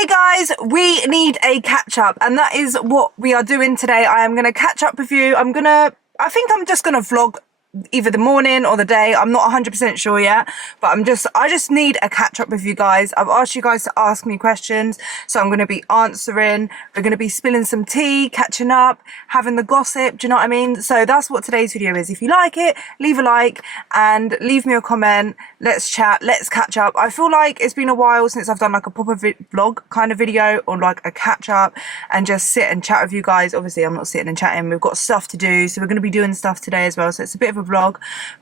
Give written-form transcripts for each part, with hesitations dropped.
Hey guys, we need a catch up, and that is what we are doing today. I am going to catch up with you. I think I'm just going to vlog either the morning or the day. I'm not 100% sure yet, but I just need a catch up with you guys. I've asked you guys to ask me questions, so I'm going to be answering. We're going to be spilling some tea, catching up, having the gossip. Do you know what I mean? So that's what today's video is. If you like it, leave a like and leave me a comment. Let's chat, let's catch up. I feel like it's been a while since I've done like a proper vlog kind of video or like a catch up and just sit and chat with you guys. Obviously I'm not sitting and chatting, we've got stuff to do, so we're going to be doing stuff today as well, so it's a bit of a vlog,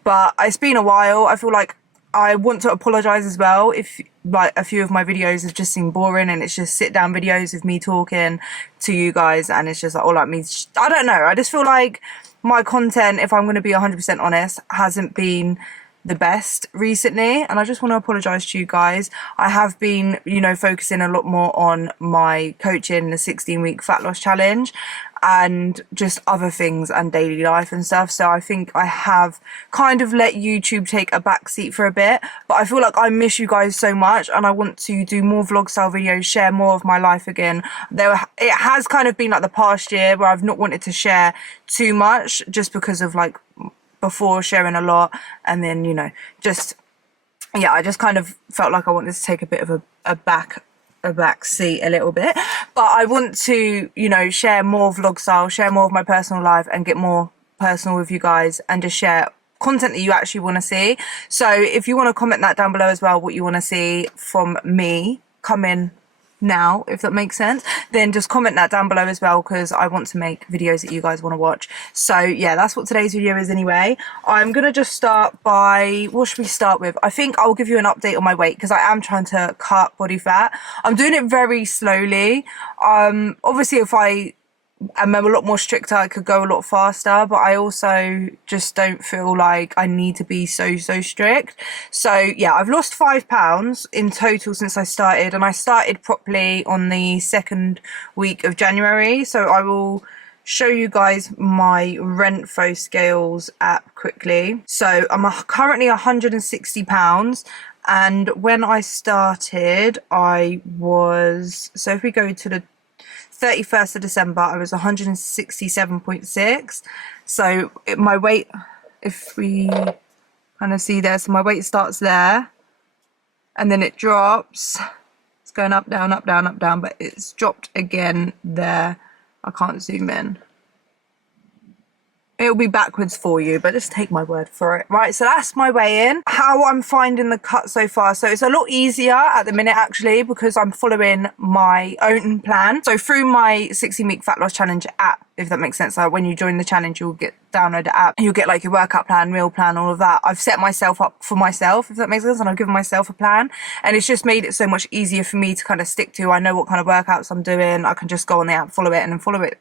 but it's been a while. I feel like I want to apologize as well if like a few of my videos have just seemed boring and it's just sit down videos of me talking to you guys and it's just like all like me. I don't know, I just feel like my content, if I'm going to be 100% honest, hasn't been the best recently, and I just want to apologize to you guys. I have been, you know, focusing a lot more on my coaching, the 16-week fat loss challenge, and just other things and daily life and stuff. So I think I have kind of let YouTube take a back seat for a bit, but I feel like I miss you guys so much and I want to do more vlog style videos, share more of my life again. It has kind of been like the past year where I've not wanted to share too much just because of like before sharing a lot, and then, you know, just yeah, I just kind of felt like I wanted to take a bit of a back seat a little bit, but I want to, you know, share more vlog style, share more of my personal life and get more personal with you guys and just share content that you actually want to see. So if you want to comment that down below as well, what you want to see from me coming now, if that makes sense, then just comment that down below as well, because I want to make videos that you guys want to watch. So yeah, that's what today's video is anyway. I'm gonna just start by, what should we start with? I think I'll give you an update on my weight, because I am trying to cut body fat. I'm doing it very slowly. Obviously if I am a lot more stricter, I could go a lot faster, but I also just don't feel like I need to be so strict. So yeah, I've lost 5 pounds in total since I started, and I started properly on the second week of January. So I will show you guys my Renfo scales app quickly. So I'm currently 160 pounds, and when I started I was, so if we go to the 31st of December, I was 167.6. So my weight, if we kind of see there, so my weight starts there and then it drops. It's going up, down, up, down, up, down, but it's dropped again there. I can't zoom in. It'll be backwards for you, but just take my word for it. Right, so that's my weigh-in. How I'm finding the cut so far. So it's a lot easier at the minute, actually, because I'm following my own plan. So through my 16-week fat loss challenge app, if that makes sense, like when you join the challenge, you'll download the app. You'll get like your workout plan, meal plan, all of that. I've set myself up for myself, if that makes sense, and I've given myself a plan. And it's just made it so much easier for me to kind of stick to. I know what kind of workouts I'm doing. I can just go on the app, follow it, and then follow it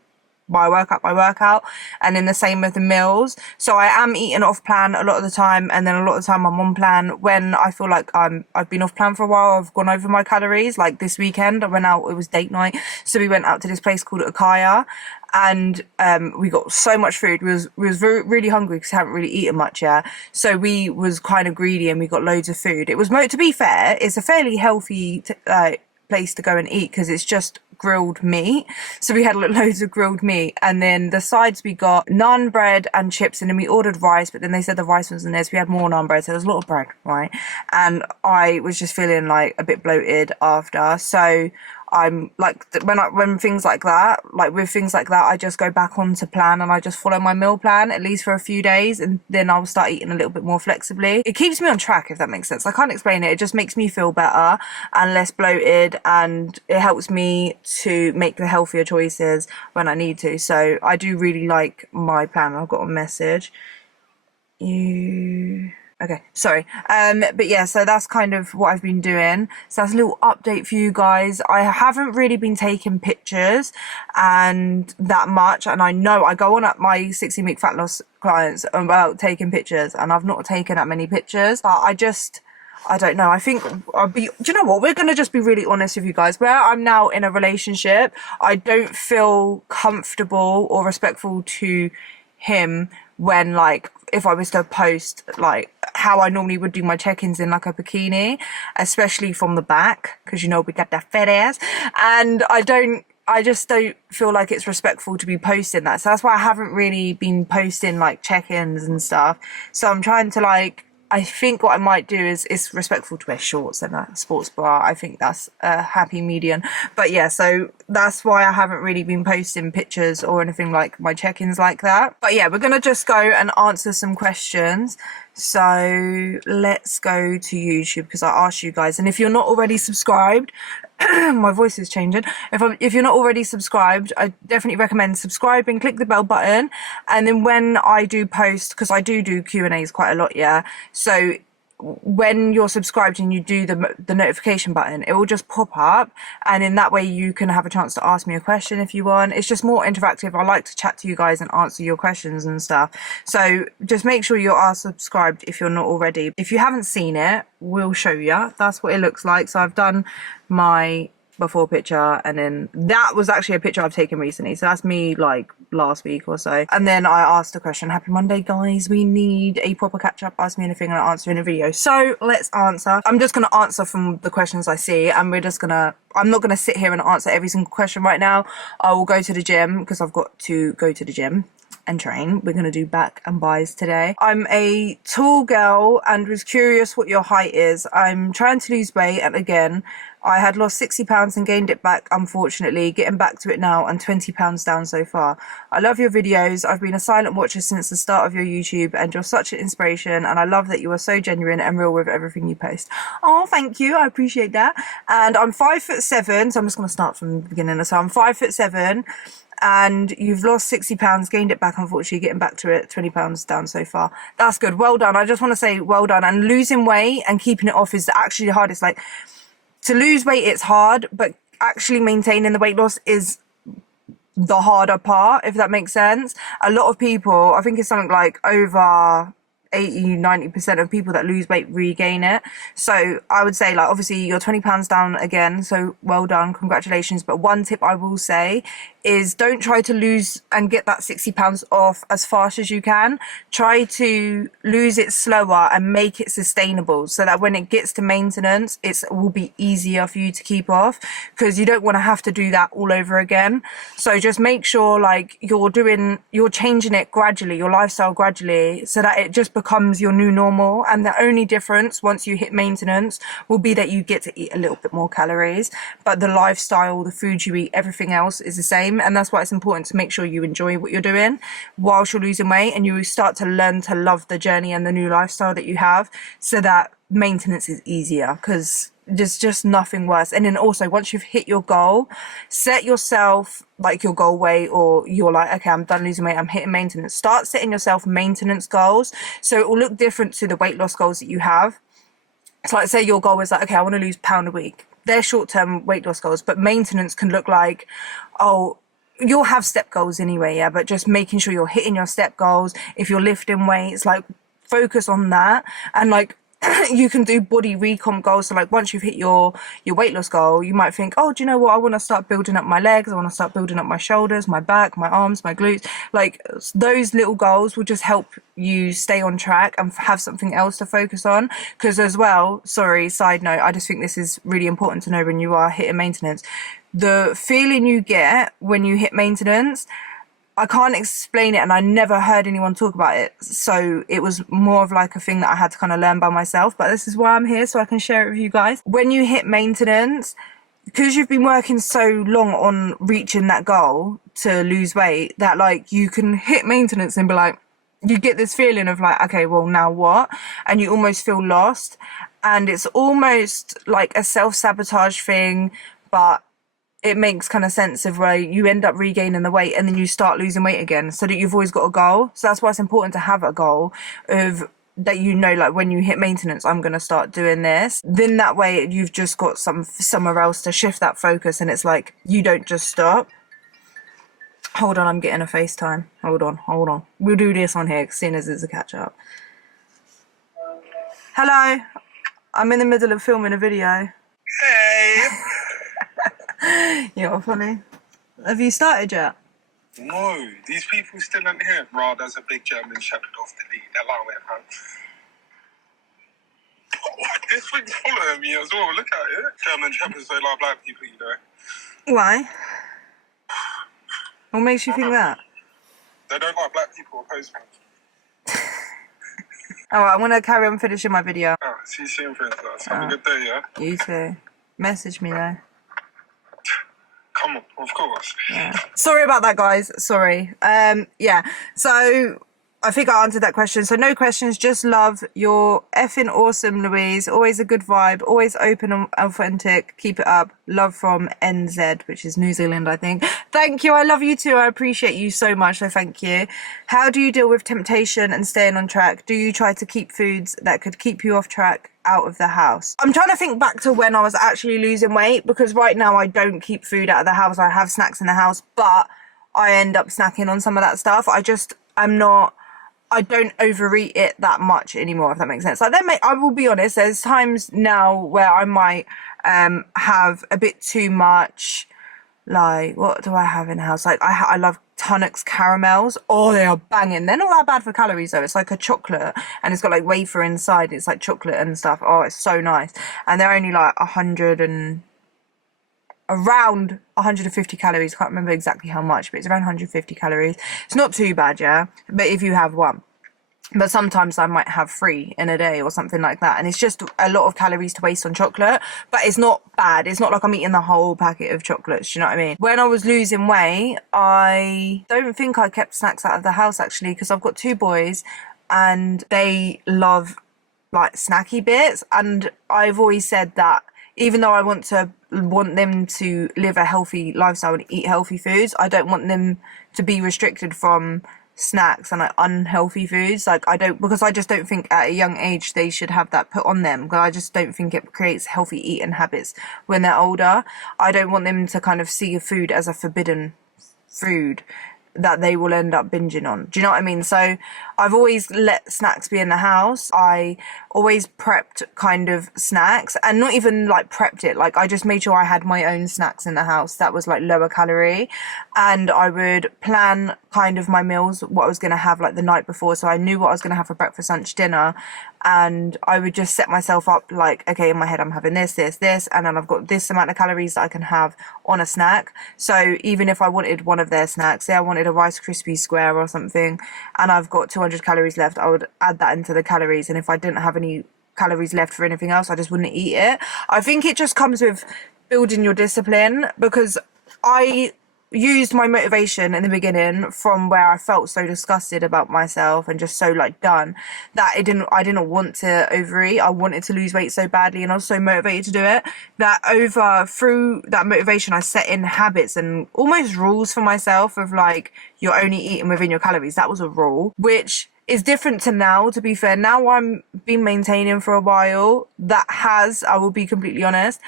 by workout, and then the same with the meals. So I am eating off plan a lot of the time, and then a lot of the time I'm on plan. When I feel like I've been off plan for a while, I've gone over my calories. Like this weekend I went out, it was date night, so we went out to this place called Akaya, and we got so much food. We was really hungry because we haven't really eaten much yet, so we was kind of greedy and we got loads of food. It was, to be fair, it's a fairly healthy place to go and eat because it's just grilled meat. So we had loads of grilled meat, and then the sides we got naan bread and chips, and then we ordered rice, but then they said the rice wasn't there, so we had more naan bread, so there was a lot of bread, right? And I was just feeling like a bit bloated after, so I'm like, when things like that, like with things like that, I just go back onto plan and I just follow my meal plan at least for a few days, and then I'll start eating a little bit more flexibly. It keeps me on track, if that makes sense. I can't explain it. It just makes me feel better and less bloated, and it helps me to make the healthier choices when I need to. So I do really like my plan. I've got a message. Okay, sorry. But yeah, so that's kind of what I've been doing. So that's a little update for you guys. I haven't really been taking pictures and that much, and I know I go on at my 16-week fat loss clients about taking pictures, and I've not taken that many pictures, but I don't know. I think do you know what? We're going to just be really honest with you guys. Where I'm now in a relationship, I don't feel comfortable or respectful to him when like if I was to post like how I normally would do my check-ins in like a bikini, especially from the back, because you know we got that fat ass, and I just don't feel like it's respectful to be posting that. So that's why I haven't really been posting like check-ins and stuff. So I'm trying to like, I think what I might do is it's respectful to wear shorts and a sports bra. I think that's a happy median. But yeah, so that's why I haven't really been posting pictures or anything like my check-ins like that. But yeah, we're going to just go and answer some questions. So let's go to YouTube because I asked you guys. And if you're not already subscribed, my voice is changing. If you're not already subscribed, I definitely recommend subscribing, click the bell button, and then when I do post, because I do Q&As quite a lot, yeah, so when you're subscribed and you do the notification button, it will just pop up, and in that way you can have a chance to ask me a question if you want. It's just more interactive. I like to chat to you guys and answer your questions and stuff, so just make sure you are subscribed if you're not already. If you haven't seen it, we'll show you. That's what it looks like. So I've done my before picture, and then that was actually a picture I've taken recently, so that's me like last week or so. And then I asked a question, happy Monday guys, we need a proper catch up, ask me anything and I'll answer in a video. So let's answer. I'm just gonna answer from the questions I see, and I'm not gonna sit here and answer every single question right now. I will go to the gym because I've got to go to the gym and train. We're gonna do back and buys today. I'm a tall girl and was curious what your height is. I'm trying to lose weight, and again, I had lost 60 pounds and gained it back, unfortunately, getting back to it now and 20 pounds down so far. I love your videos. I've been a silent watcher since the start of your YouTube, and you're such an inspiration, and I love that you are so genuine and real with everything you post. Oh, thank you. I appreciate that. And I'm 5'7", so I'm just gonna start from the beginning. So I'm 5'7", and you've lost 60 pounds, gained it back, unfortunately, getting back to it, 20 pounds down so far. That's good. Well done. I just want to say well done. And losing weight and keeping it off is actually the hardest. Like, to lose weight, it's hard, but actually maintaining the weight loss is the harder part, if that makes sense. A lot of people, I think it's something like over 80-90% of people that lose weight regain it. So I would say, like, obviously you're 20 pounds down again, so well done, congratulations. But one tip I will say is don't try to lose and get that 60 pounds off as fast as you can. Try to lose it slower and make it sustainable, so that when it gets to maintenance, it will be easier for you to keep off, because you don't want to have to do that all over again. So just make sure like you're changing it gradually, your lifestyle gradually, so that it just becomes your new normal. And the only difference once you hit maintenance will be that you get to eat a little bit more calories, but the lifestyle, the food you eat, everything else is the same. And that's why it's important to make sure you enjoy what you're doing whilst you're losing weight, and you start to learn to love the journey and the new lifestyle that you have, so that maintenance is easier, because there's just nothing worse. And then also, once you've hit your goal, set yourself like your goal weight, or you're like, okay, I'm done losing weight, I'm hitting maintenance. Start setting yourself maintenance goals, so it will look different to the weight loss goals that you have. So like, say your goal is like, okay, I want to lose £1 a week. They're short-term weight loss goals, but maintenance can look like, oh, you'll have step goals anyway, yeah, but just making sure you're hitting your step goals. If you're lifting weights, like, focus on that. And like, you can do body recomp goals. So like, once you've hit your weight loss goal, you might think, oh, do you know what, I want to start building up my legs, I want to start building up my shoulders, my back, my arms, my glutes. Like, those little goals will just help you stay on track and have something else to focus on. Because as well, sorry, side note, I just think this is really important to know when you are hitting maintenance. The feeling you get when you hit maintenance, I can't explain it, and I never heard anyone talk about it. So it was more of like a thing that I had to kind of learn by myself. But this is why I'm here, so I can share it with you guys. When you hit maintenance, because you've been working so long on reaching that goal to lose weight, that like you can hit maintenance and be like, you get this feeling of like, okay, well, now what? And you almost feel lost. And it's almost like a self-sabotage thing, but it makes kind of sense of where you end up regaining the weight and then you start losing weight again, so that you've always got a goal. So that's why it's important to have a goal of that, you know, like when you hit maintenance, I'm going to start doing this. Then that way you've just got somewhere else to shift that focus, and it's like you don't just stop. Hold on, I'm getting a FaceTime. Hold on. We'll do this on here, seeing as it's a catch up. Hello. I'm in the middle of filming a video. Hey. You're funny. Have you started yet? No, these people still aren't here. Rah, there's a big German Shepherd off the lead. Allow it, man. Oh, this thing's following me as well. Look at it. German Shepherds don't like black people, you know. Why? What makes you think that? They don't like black people or postmen. Alright, I'm gonna carry on finishing my video. Oh, see you soon, friends. Have a good day, yeah? You too. Message me though. Come on, of course. Yeah. Sorry about that, guys. Sorry. Yeah. So I think I answered that question. So no questions, just love. You're effing awesome, Louise. Always a good vibe. Always open and authentic. Keep it up. Love from NZ, which is New Zealand, I think. Thank you. I love you too. I appreciate you so much. So thank you. How do you deal with temptation and staying on track? Do you try to keep foods that could keep you off track out of the house? I'm trying to think back to when I was actually losing weight, because right now I don't keep food out of the house. I have snacks in the house, but I end up snacking on some of that stuff. I don't overeat it that much anymore, if that makes sense. Like, I will be honest, there's times now where I might have a bit too much. Like, what do I have in the house? Like, I love Tunnocks caramels. Oh, they are banging. They're not that bad for calories though. It's like a chocolate and it's got like wafer inside. It's like chocolate and stuff. Oh, it's so nice. And they're only like around 150 calories. Can't remember exactly how much, but it's around 150 calories. It's not too bad, yeah? But if you have one. But sometimes I might have 3 in a day or something like that. And it's just a lot of calories to waste on chocolate. But it's not bad. It's not like I'm eating the whole packet of chocolates. Do you know what I mean? When I was losing weight, I don't think I kept snacks out of the house, actually, because I've got 2 boys and they love like snacky bits. And I've always said that even though I want them to live a healthy lifestyle and eat healthy foods, I don't want them to be restricted from snacks and like unhealthy foods. Like, because I just don't think at a young age they should have that put on them, because I just don't think it creates healthy eating habits when they're older. I don't want them to kind of see food as a forbidden food that they will end up binging on. Do you know what I mean? So I've always let snacks be in the house. I always prepped kind of snacks, and not even like prepped it, like I just made sure I had my own snacks in the house that was like lower calorie, and I would plan kind of my meals, what I was going to have like the night before, so I knew what I was going to have for breakfast, lunch, dinner, and I would just set myself up like, okay, in my head I'm having this, and then I've got this amount of calories that I can have on a snack. So even if I wanted one of their snacks, say I wanted a Rice Krispie square or something, and I've got 200 calories left, I would add that into the calories, and if I didn't have any calories left for anything else, I just wouldn't eat it. I think it just comes with building your discipline, because I used my motivation in the beginning from where I felt so disgusted about myself and just so like done that I didn't want to overeat. I wanted to lose weight so badly, and I was so motivated to do it that through that motivation I set in habits and almost rules for myself of like, you're only eating within your calories. That was a rule, which is different to now, to be fair. Now I'm been maintaining for a while. I will be completely honest,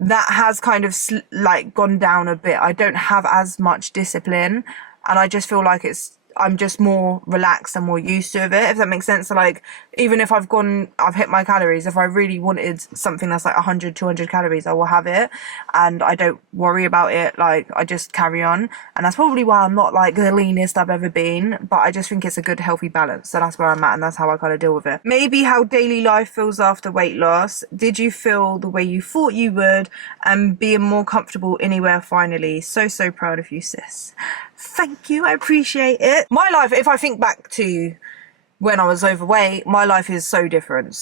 that has kind of like gone down a bit. I don't have as much discipline, and I just feel like I'm just more relaxed and more used to it, if that makes sense. So like, even if I've hit my calories, if I really wanted something that's like 100, 200 calories, I will have it, and I don't worry about it. Like, I just carry on, and that's probably why I'm not like the leanest I've ever been, but I just think it's a good healthy balance. So that's where I'm at, and that's how I kind of deal with it. Maybe how daily life feels after weight loss. Did you feel the way you thought you would, and being more comfortable anywhere finally? So proud of you, sis. Thank you, I appreciate it. My life, if I think back to when I was overweight, my life is so different.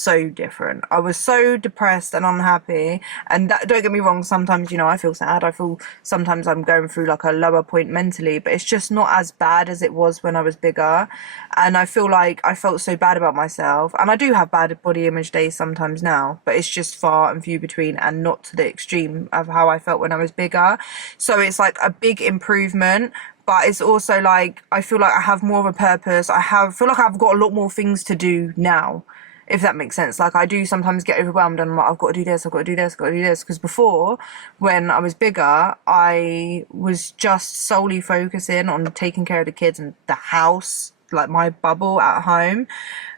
I was so depressed and unhappy, and that, don't get me wrong, sometimes, you know, I feel sad. I feel sometimes I'm going through like a lower point mentally, but it's just not as bad as it was when I was bigger. And I feel like I felt so bad about myself, and I do have bad body image days sometimes now, but it's just far and few between, and not to the extreme of how I felt when I was bigger. So it's like a big improvement. But it's also like, I feel like I have more of a purpose. Feel like I've got a lot more things to do now, if that makes sense. Like, I do sometimes get overwhelmed and I'm like, I've got to do this. Because before, when I was bigger, I was just solely focusing on taking care of the kids and the house, like my bubble at home.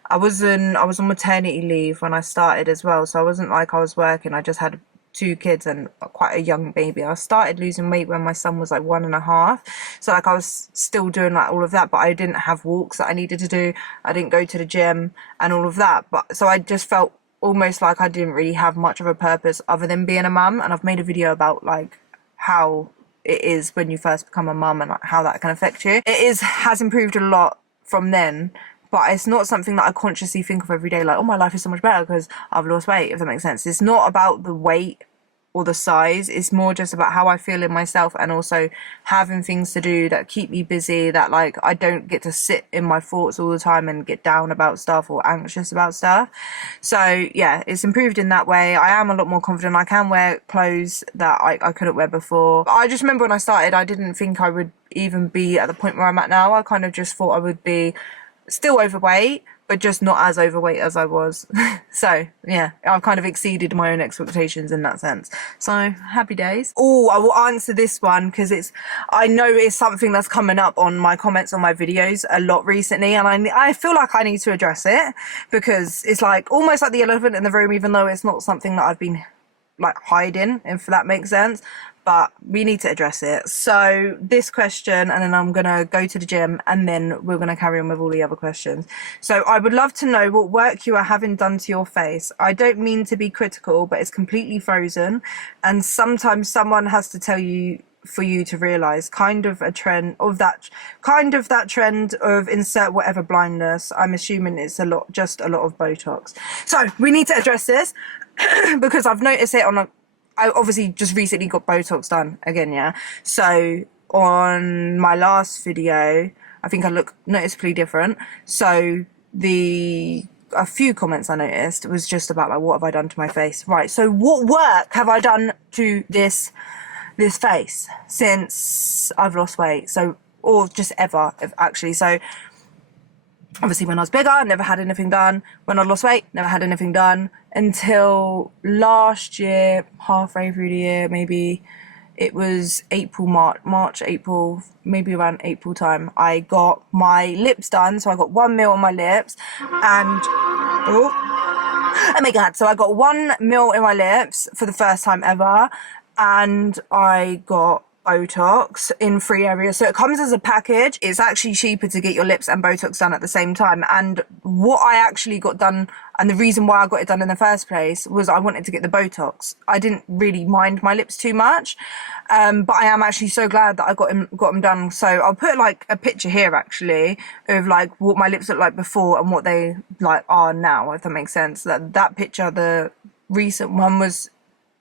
I was on maternity leave when I started as well. So I wasn't like I was working. I just had 2 kids and quite a young baby. I started losing weight when my son was like 1.5. So like I was still doing like all of that, but I didn't have walks that I needed to do. I didn't go to the gym and all of that. But so I just felt almost like I didn't really have much of a purpose other than being a mum. And I've made a video about like how it is when you first become a mum and like how that can affect you. Has improved a lot from then, but it's not something that I consciously think of every day, like, oh, my life is so much better because I've lost weight, if that makes sense. It's not about the weight or the size. It's more just about how I feel in myself, and also having things to do that keep me busy, that like I don't get to sit in my thoughts all the time and get down about stuff or anxious about stuff. So yeah, it's improved in that way. I am a lot more confident. I can wear clothes that I couldn't wear before. I just remember when I started, I didn't think I would even be at the point where I'm at now. I kind of just thought I would be still overweight, but just not as overweight as I was. So yeah, I've kind of exceeded my own expectations in that sense. So happy days. Oh, I will answer this one because I know it's something that's coming up on my comments on my videos a lot recently, and I feel like I need to address it because it's like almost like the elephant in the room, even though it's not something that I've been like hiding, if that makes sense. But we need to address it. So this question, and then I'm gonna go to the gym, and then we're gonna carry on with all the other questions. So I would love to know what work you are having done to your face. I don't mean to be critical, but it's completely frozen, and sometimes someone has to tell you for you to realize kind of that trend of insert whatever blindness. I'm assuming it's just a lot of Botox. So we need to address this because I've noticed it I obviously just recently got Botox done again, yeah? So on my last video, I think I look noticeably different. So a few comments I noticed was just about like, what have I done to my face? Right, so what work have I done to this face since I've lost weight? So, or just ever, actually. So obviously when I was bigger, I never had anything done. When I lost weight, never had anything done until last year, halfway through the year, maybe it was March, April, maybe around April time, I got my lips done. So I got 1 mil on my lips and, oh my God. So I got 1 mil in my lips for the first time ever. And I got Botox in 3 areas. So it comes as a package. It's actually cheaper to get your lips and Botox done at the same time. And what I actually got done, and the reason why I got it done in the first place, was I wanted to get the Botox. I didn't really mind my lips too much, but I am actually so glad that I got them done. So I'll put like a picture here actually of like what my lips look like before and what they like are now, if that makes sense. That picture, the recent one, was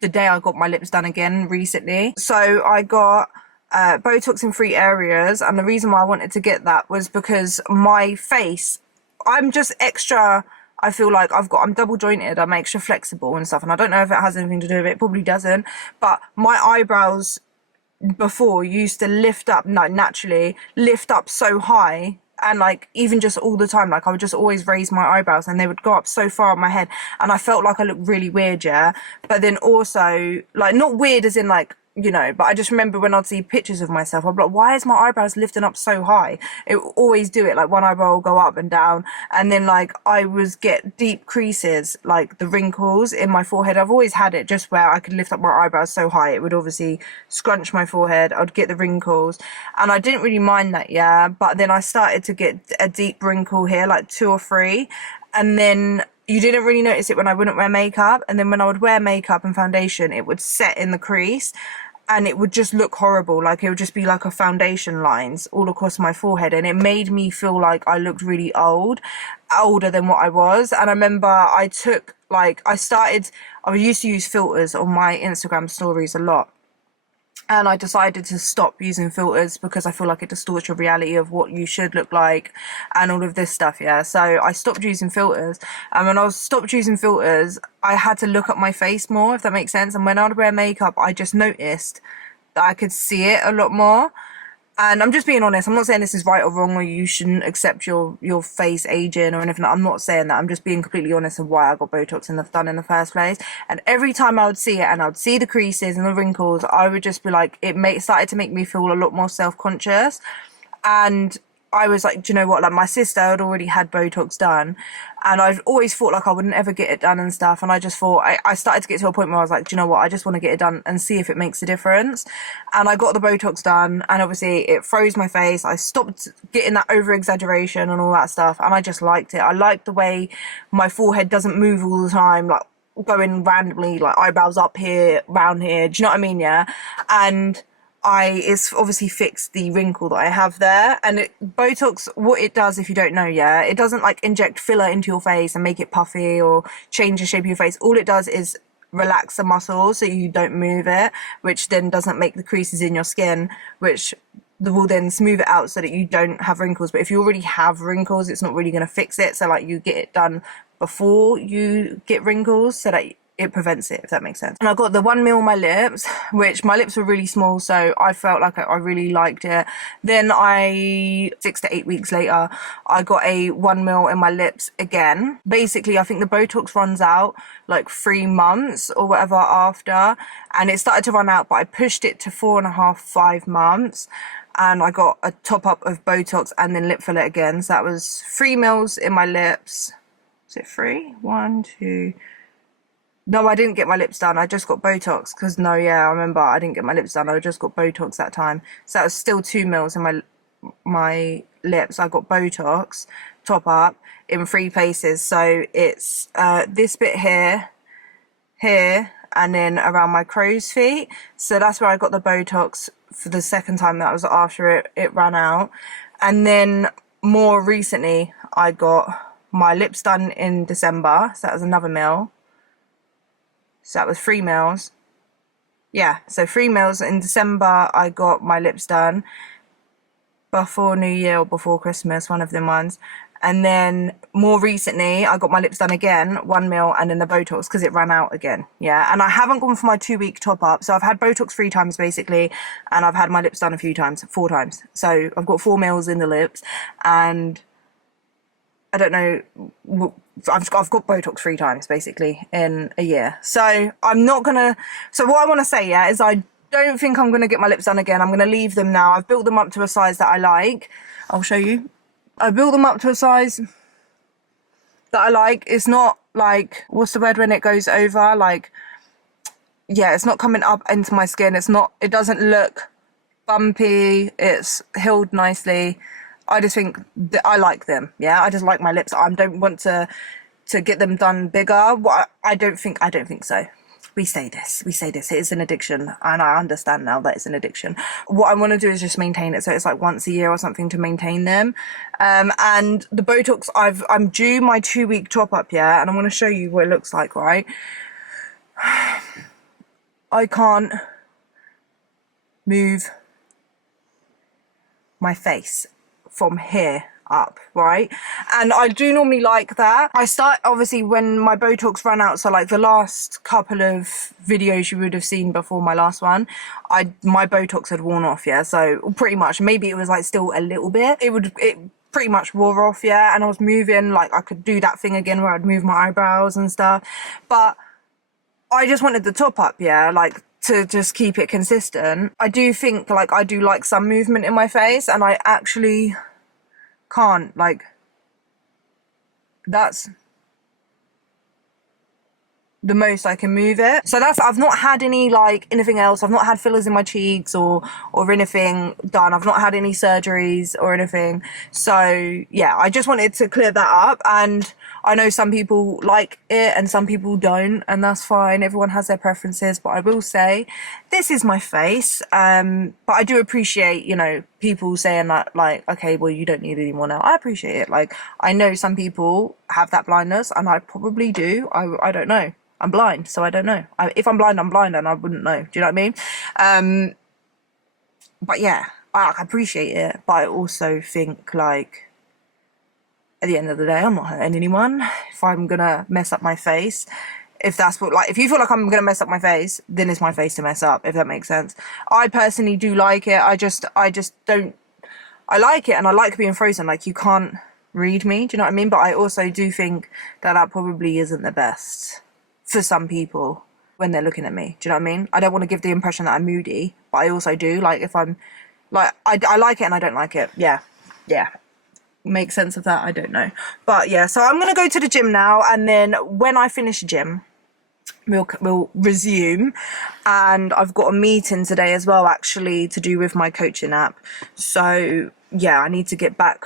the day I got my lips done again recently. So I got Botox in 3 areas, and the reason why I wanted to get that was because my face, I'm just extra, I feel like I'm double jointed, I'm extra flexible and stuff, and I don't know if it has anything to do with it, probably doesn't, but my eyebrows before used to naturally lift up so high, and like even just all the time, like I would just always raise my eyebrows and they would go up so far on my head, and I felt like I looked really weird, yeah. But then also, like, not weird as in like, you know, but I just remember when I'd see pictures of myself, I'd be like, why is my eyebrows lifting up so high? It would always do it, like one eyebrow will go up and down, and then like I was get deep creases, like the wrinkles in my forehead. I've always had it just where I could lift up my eyebrows so high it would obviously scrunch my forehead. I'd get the wrinkles, and I didn't really mind that, yeah. But then I started to get a deep wrinkle here, like 2 or 3, and then you didn't really notice it when I wouldn't wear makeup, and then when I would wear makeup and foundation, it would set in the crease, and it would just look horrible. Like it would just be like a foundation lines all across my forehead, and it made me feel like I looked really older than what I was. And I remember I used to use filters on my Instagram stories a lot, and I decided to stop using filters because I feel like it distorts your reality of what you should look like and all of this stuff, yeah. So I stopped using filters, and when I stopped using filters, I had to look at my face more, if that makes sense. And when I would wear makeup, I just noticed that I could see it a lot more. And I'm just being honest. I'm not saying this is right or wrong, or you shouldn't accept your face aging or anything. I'm not saying that. I'm just being completely honest of why I got Botox done in the first place. And every time I would see it and I would see the creases and the wrinkles, I would just be like, started to make me feel a lot more self-conscious. And I was like, do you know what, like my sister had already had Botox done, and I've always thought like I wouldn't ever get it done and stuff, and I just thought, I started to get to a point where I was like, do you know what, I just want to get it done and see if it makes a difference. And I got the Botox done, and obviously it froze my face. I stopped getting that over exaggeration and all that stuff, and I just liked it. I liked the way my forehead doesn't move all the time, like going randomly, like eyebrows up here, round here, do you know what I mean? Yeah. And it's obviously fixed the wrinkle that I have there. And Botox, what it does, if you don't know, yeah, it doesn't like inject filler into your face and make it puffy or change the shape of your face. All it does is relax the muscles so you don't move it, which then doesn't make the creases in your skin, which will then smooth it out so that you don't have wrinkles. But if you already have wrinkles, it's not really going to fix it. So like you get it done before you get wrinkles so that it prevents it, if that makes sense. And I got the 1 mil on my lips, which my lips were really small, so I felt like I really liked it. Then 6 to 8 weeks later, I got a 1 mil in my lips again. Basically, I think the Botox runs out like 3 months or whatever after, and it started to run out, but I pushed it to 4.5, 5 months. And I got a top up of Botox and then lip filler again. So that was 3 mils in my lips. Is it 3? 1, 2. No, I didn't get my lips done. I just got Botox because I remember I didn't get my lips done. I just got Botox that time. So that was still 2 mils in my lips. I got Botox top up in 3 places. So it's this bit here, and then around my crow's feet. So that's where I got the Botox for the second time. That was after it ran out. And then more recently, I got my lips done in December. So that was another mil. So that was 3 mils. Yeah, so 3 mils in December. I got my lips done before New Year or before Christmas, one of them ones. And then more recently, I got my lips done again, 1 mil, and then the Botox because it ran out again. Yeah, and I haven't gone for my 2-week top up. So I've had Botox 3 times basically, and I've had my lips done a few times, 4 times. So I've got 4 mils in the lips, and I don't know, I've got Botox 3 times basically in a year. So I'm not gonna, so what I want to say, yeah, is I don't think I'm gonna get my lips done again. I'm gonna leave them now. I've built them up to a size that I like. I'll show you. I built them up to a size that I like. It's not like, what's the word when it goes over? Like, yeah, it's not coming up into my skin. It doesn't look bumpy. It's healed nicely. I just think that I like them. Yeah, I just like my lips. I don't want to get them done bigger. I don't think so. We say this. It is an addiction, and I understand now that it's an addiction. What I want to do is just maintain it, so it's like once a year or something to maintain them. And the Botox, I'm due my 2-week top up, yeah, and I'm going to show you what it looks like, right? I can't move my face from here up, right? And I do normally like that. I start, obviously, when my Botox ran out, so like the last couple of videos you would have seen before my last one, my Botox had worn off, yeah, so pretty much, maybe it was like still a little bit, it pretty much wore off, yeah, and I was moving, like I could do that thing again where I'd move my eyebrows and stuff, but I just wanted the top up, yeah, like to just keep it consistent. I do think like I do like some movement in my face, and I actually can't, like, that's the most I can move it. So I've not had any like anything else. I've not had fillers in my cheeks or anything done. I've not had any surgeries or anything. So yeah, I just wanted to clear that up, and I know some people like it and some people don't, and that's fine. Everyone has their preferences, but I will say this is my face. But I do appreciate, you know, people saying that, like, okay, well, you don't need any more now. I appreciate it. Like, I know some people have that blindness, and I probably do. I don't know. I'm blind, so I don't know. If I'm blind, I'm blind, and I wouldn't know. Do you know what I mean? But yeah, I appreciate it, but I also think, like, at the end of the day, I'm not hurting anyone. If I'm gonna mess up my face, if that's what, like, if you feel like I'm gonna mess up my face, then it's my face to mess up, if that makes sense. I personally do like it. I just don't. I like it, and I like being frozen. Like, you can't read me. Do you know what I mean? But I also do think that probably isn't the best for some people when they're looking at me. Do you know what I mean? I don't want to give the impression that I'm moody, but I also do. Like, if I'm, like, I like it and I don't like it. Yeah. make sense of that? I don't know. But yeah, so I'm gonna go to the gym now, and then when I finish gym, we'll resume. And I've got a meeting today as well, actually, to do with my coaching app. So yeah, I need to get back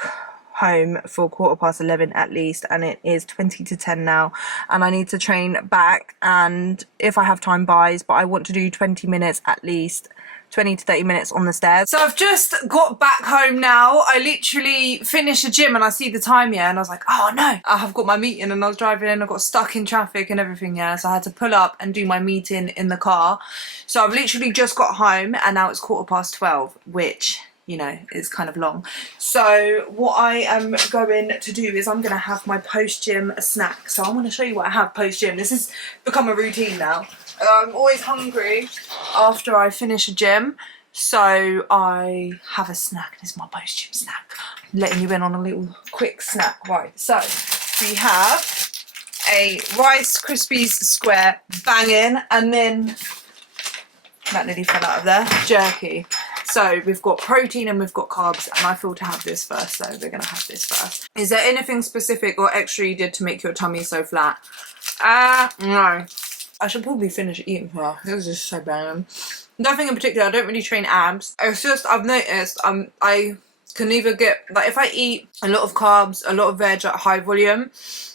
home for 11:15 at least, and it is 20 to 10 now, and I need to train back, and if I have time buys, but I want to do 20 minutes at least, 20 to 30 minutes on the stairs. So I've just got back home now. I literally finished the gym and I see the time, yeah, and I was like, oh no, I have got my meeting, and I was driving and I got stuck in traffic and everything, yeah, so I had to pull up and do my meeting in the car. So I've literally just got home, and now it's 12:15, which, you know, is kind of long. So what I am going to do is I'm going to have my post-gym snack. So I want to show you what I have post-gym. This has become a routine now. I'm always hungry after I finish a gym, so I have a snack. This is my post-gym snack. I'm letting you in on a little quick snack. Right, so we have a Rice Krispies square banging, and then that nearly fell out of there, jerky. So we've got protein and we've got carbs, and I feel to have this first, so we're gonna have this first. Is there anything specific or extra you did to make your tummy so flat? No. I should probably finish eating first. This is so bad. Nothing in particular. I don't really train abs. It's just, I've noticed I can either get, like, if I eat a lot of carbs, a lot of veg at high volume,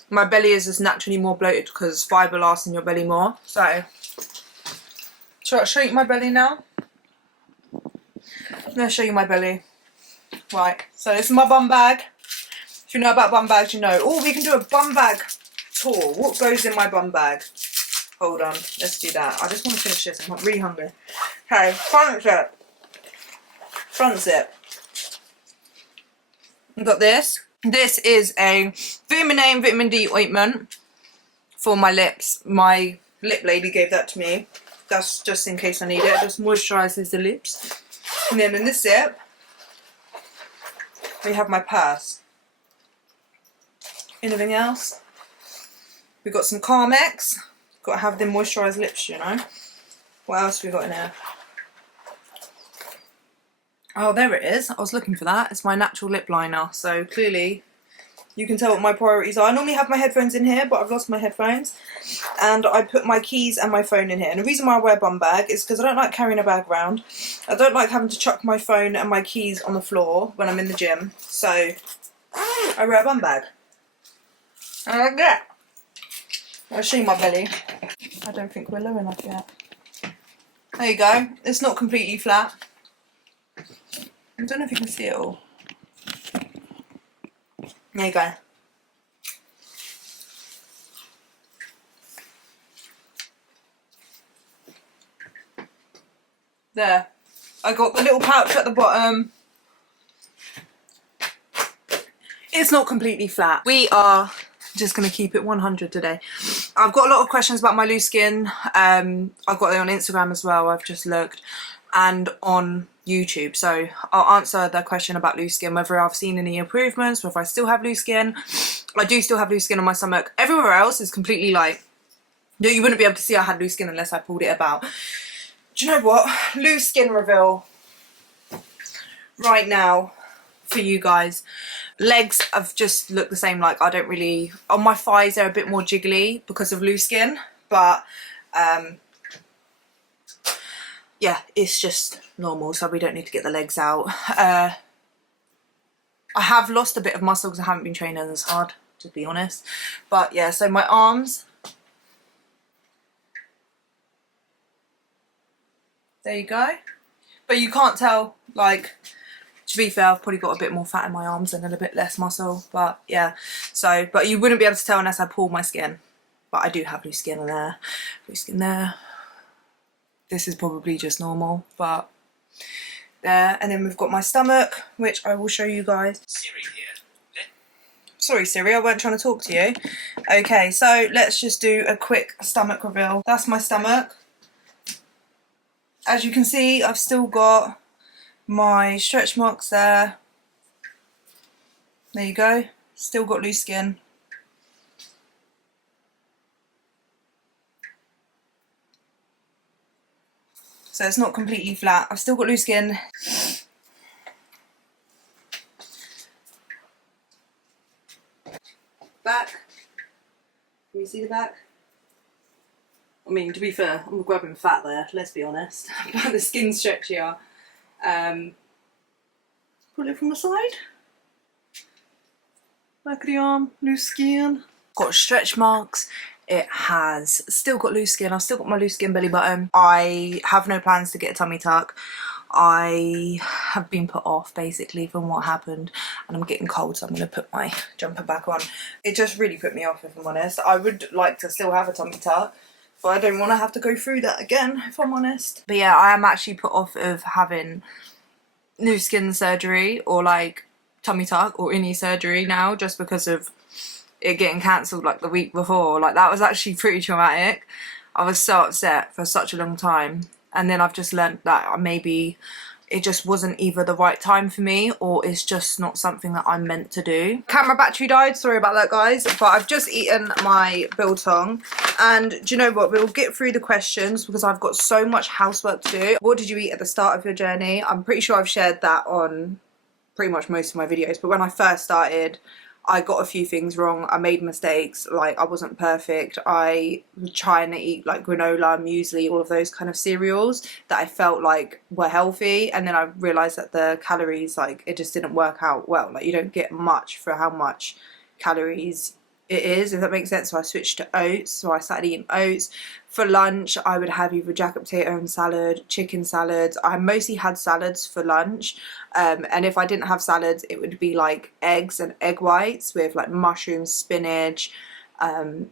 my belly is just naturally more bloated because fibre lasts in your belly more. So, shall I show you my belly now? I'm going to show you my belly. Right, so this is my bum bag. If you know about bum bags, you know. Oh, we can do a bum bag tour. What goes in my bum bag? Hold on, let's do that. I just want to finish this. I'm really hungry. Okay, front zip. Front zip. I've got this. This is a vitamin A and vitamin D ointment for my lips. My lip lady gave that to me. That's just in case I need it. It just moisturises the lips. And then in this zip, we have my purse. Anything else? We've got some Carmex. Got to have them moisturised lips, you know. What else have we got in here? Oh, there it is. I was looking for that. It's my natural lip liner. So clearly you can tell what my priorities are. I normally have my headphones in here, but I've lost my headphones. And I put my keys and my phone in here. And the reason why I wear a bum bag is because I don't like carrying a bag around. I don't like having to chuck my phone and my keys on the floor when I'm in the gym. So I wear a bum bag. And I like that. I'll show you my belly. I don't think we're low enough yet. There you go. It's not completely flat. I don't know if you can see it all. There you go. There. I got the little pouch at the bottom. It's not completely flat. We are just going to keep it 100 today. I've got a lot of questions about my loose skin. I've got it on Instagram as well. I've just looked. And on YouTube. So I'll answer the question about loose skin, whether I've seen any improvements, whether I still have loose skin. I do still have loose skin on my stomach. Everywhere else is completely like, no, you wouldn't be able to see I had loose skin unless I pulled it about. Do you know what? Loose skin reveal right now for you guys. Legs have just looked the same. Like, I don't really, on my thighs they're a bit more jiggly because of loose skin, but yeah, it's just normal, so we don't need to get the legs out. I have lost a bit of muscle because I haven't been training as hard, to be honest. But yeah, so my arms, there you go. But you can't tell, like, to be fair, I've probably got a bit more fat in my arms and a bit less muscle. But yeah, so, but you wouldn't be able to tell unless I pull my skin. But I do have loose skin in there, loose skin there. This is probably just normal, but there. And then we've got my stomach, which I will show you guys. Siri here. Sorry Siri, I weren't trying to talk to you. Okay, so let's just do a quick stomach reveal. That's my stomach. As you can see, I've still got my stretch marks there. There you go. Still got loose skin. So it's not completely flat. I've still got loose skin. Back. Can you see the back? I mean, to be fair, I'm grabbing fat there, let's be honest. But the skin's stretchier. Pull it from the side. Back of the arm, loose skin. Got stretch marks. It has still got loose skin. I've still got my loose skin belly button. I have no plans to get a tummy tuck. I have been put off basically from what happened, and I'm getting cold, so I'm going to put my jumper back on. It just really put me off, if I'm honest. I would like to still have a tummy tuck, but I don't want to have to go through that again, if I'm honest. But yeah, I am actually put off of having new skin surgery or like tummy tuck or any surgery now, just because of it getting cancelled like the week before. Like, that was actually pretty traumatic. I was so upset for such a long time, and then I've just learnt that maybe it just wasn't either the right time for me, or it's just not something that I'm meant to do. Camera battery died, sorry about that guys, but I've just eaten my biltong, and do you know what, we'll get through the questions because I've got so much housework to do. What did you eat at the start of your journey? I'm pretty sure I've shared that on pretty much most of my videos, but when I first started, I got a few things wrong. I made mistakes, like I wasn't perfect. I was trying to eat like granola, muesli, all of those kind of cereals that I felt like were healthy, and then I realised that the calories, like, it just didn't work out well. Like, you don't get much for how much calories it is, if that makes sense. So I switched to oats, so I started eating oats. For lunch I would have either jacket potato and salad, chicken salads. I mostly had salads for lunch, and if I didn't have salads it would be like eggs and egg whites with like mushrooms, spinach,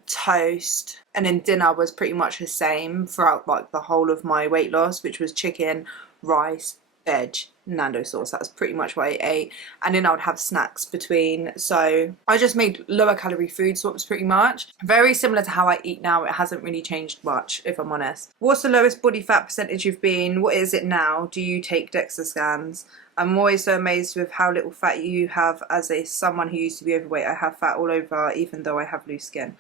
toast, and then dinner was pretty much the same throughout like the whole of my weight loss, which was chicken, rice, veg, Nando sauce. That's pretty much what I ate, and then I would have snacks between. So I just made lower calorie food swaps pretty much, very similar to how I eat now. It hasn't really changed much, if I'm honest. What's the lowest body fat percentage you've been? What is it now? Do you take DEXA scans? I'm always so amazed with how little fat you have. As someone who used to be overweight, I have fat all over even though I have loose skin.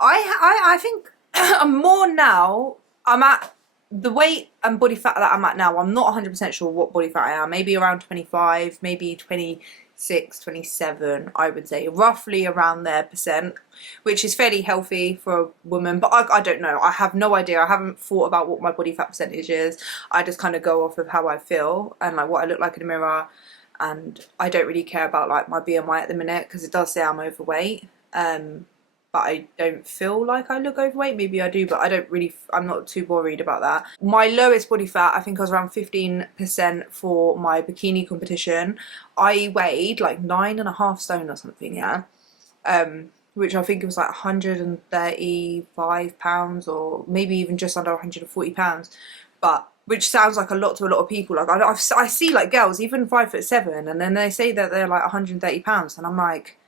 I think I'm more now. I'm at the weight and body fat that I'm at now. I'm not 100% sure what body fat I am. Maybe around 25, maybe 26, 27, I would say. Roughly around there percent, which is fairly healthy for a woman. But I don't know. I have no idea. I haven't thought about what my body fat percentage is. I just kind of go off of how I feel and like what I look like in the mirror. And I don't really care about like my BMI at the minute, because it does say I'm overweight. But I don't feel like I look overweight. Maybe I do, but I'm not too worried about that. My lowest body fat, I think I was around 15% for my bikini competition. I weighed like 9.5 stone or something, yeah. Which I think it was like 135 pounds, or maybe even just under 140 pounds. But which sounds like a lot to a lot of people. Like I see like girls, even 5'7", and then they say that they're like 130 pounds, and I'm like,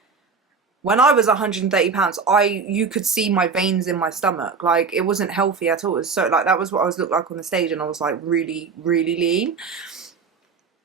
when I was 130 pounds, you could see my veins in my stomach. Like, it wasn't healthy at all. It was so, like, that was what I was looked like on the stage, and I was like really, really lean.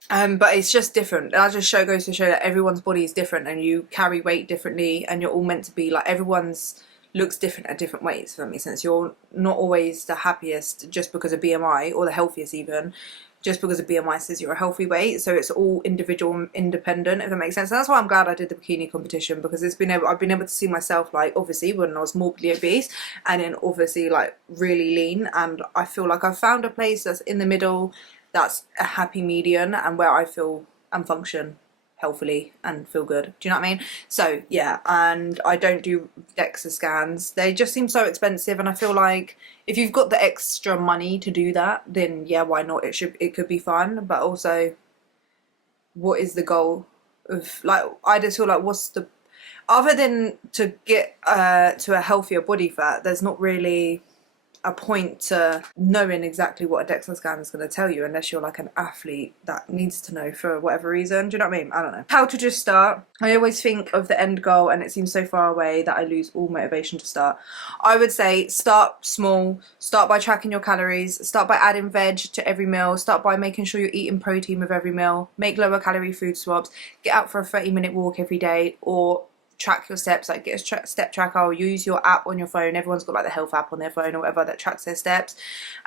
But it's just different. That just goes to show that everyone's body is different, and you carry weight differently, and you're all meant to be like, everyone's looks different at different weights, if that makes sense. You're not always the happiest just because of BMI, or the healthiest even, just because of BMI says you're a healthy weight. So it's all individual and independent, if that makes sense. And that's why I'm glad I did the bikini competition, because I've been able to see myself, like, obviously when I was morbidly obese, and then obviously like really lean, and I feel like I've found a place that's in the middle, that's a happy median, and where I feel and function healthily and feel good. Do you know what I mean? So yeah, and I don't do DEXA scans. They just seem so expensive, and I feel like if you've got the extra money to do that, then yeah, why not? It could be fun, but also, what is the goal of, like, I just feel like, what's the, other than to get to a healthier body fat, there's not really a point to knowing exactly what a DEXA scan is going to tell you, unless you're like an athlete that needs to know for whatever reason. Do you know what I mean? I don't know. How to just start. I always think of the end goal, and it seems so far away that I lose all motivation to start. I would say start small. Start by tracking your calories. Start by adding veg to every meal. Start by making sure you're eating protein with every meal. Make lower calorie food swaps. Get out for a 30-minute walk every day, or track your steps, like get a step tracker, or use your app on your phone. Everyone's got like the health app on their phone or whatever that tracks their steps,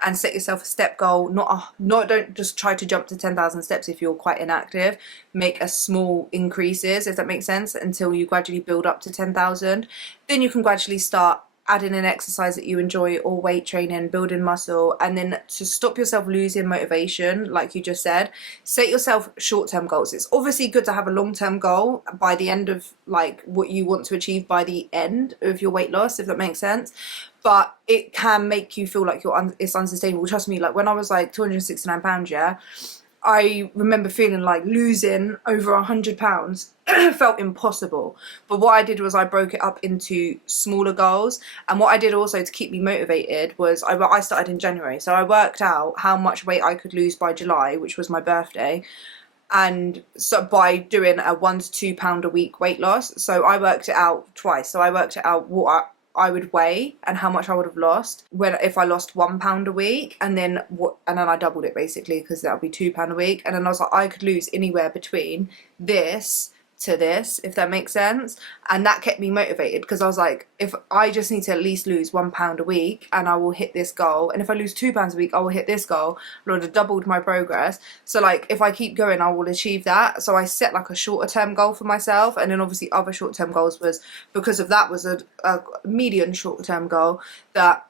and set yourself a step goal. Don't just try to jump to 10,000 steps if you're quite inactive. Make a small increases, if that makes sense, until you gradually build up to 10,000. Then you can gradually start add in an exercise that you enjoy, or weight training, building muscle. And then to stop yourself losing motivation, like you just said, set yourself short-term goals. It's obviously good to have a long-term goal by the end of like what you want to achieve by the end of your weight loss, if that makes sense. But it can make you feel like it's unsustainable. Trust me, like when I was like 269 pounds, yeah, I remember feeling like losing over 100 pounds felt impossible. But what I did was I broke it up into smaller goals. And what I did also to keep me motivated was I started in January. So I worked out how much weight I could lose by July, which was my birthday. And so by doing a 1 to 2 pound a week weight loss. So I worked it out twice. So I worked it out what I would weigh and how much I would have lost if I lost £1 a week, and then I doubled it basically, because that would be £2 a week. And then I was like, I could lose anywhere between this to this, if that makes sense. And that kept me motivated, because I was like, if I just need to at least lose £1 a week and I will hit this goal, and if I lose £2 a week I will hit this goal, I would have doubled my progress. So like if I keep going I will achieve that. So I set like a shorter term goal for myself, and then obviously other short term goals was, because of that, was a medium short term goal that